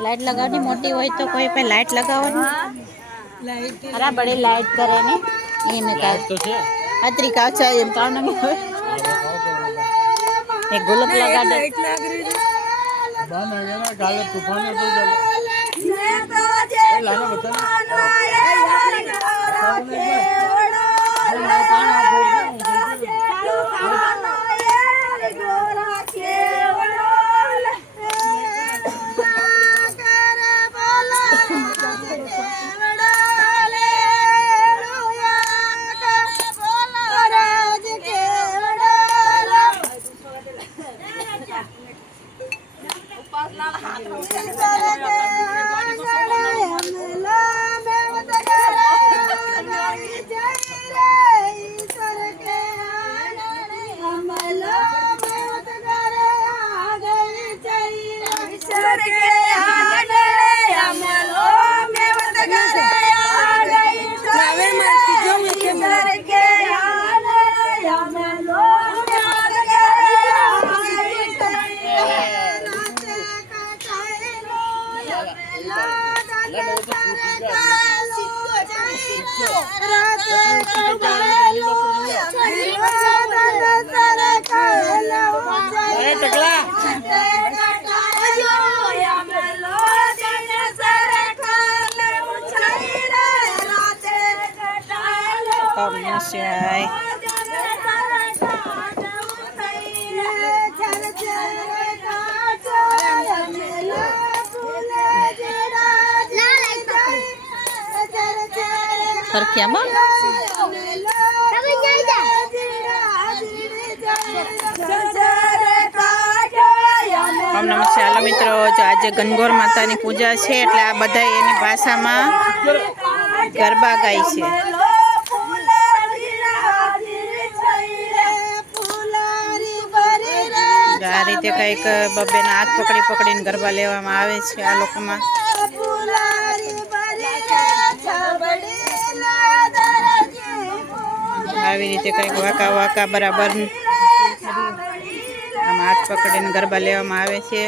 Light लगानी मोटी हो तो कोई पे लाइट लगावनी अरे बड़ी लाइट करे ने ये में का अतरी का छ एम का न एक गुलाब लगा दे लाइट लग रही है बन हो गया ना गाले तूफान तो चलो मैं तो जे लाना बता ओम नमः शिवाय मित्रों जो आज गणगौर माता की पूजा है एटले आ बधा एनी भाषा में गरबा गाय छे। आ रीते कईक बब्बेना हाथ पकड़ी पकड़ी गरबा लेवामां आवे छे। आ लोकोमां આવી રીતે કઈક વાકા વાકા બરાબર આમ હાથ પકડીને ગરબા લેવામાં આવે છે।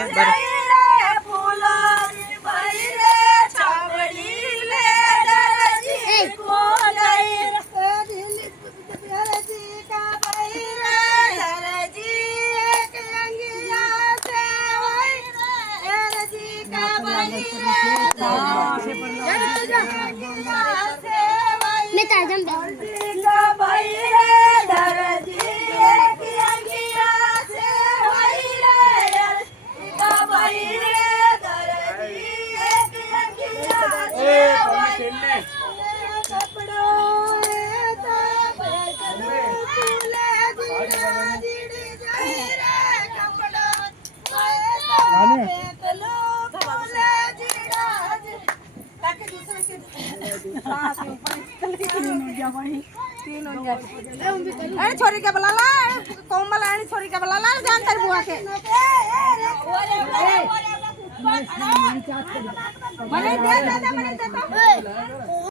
अरे छोरी के बुला ला कोमल अरे छोरी के बुला ला जान तेरी बुआ के मने दे दे मने दे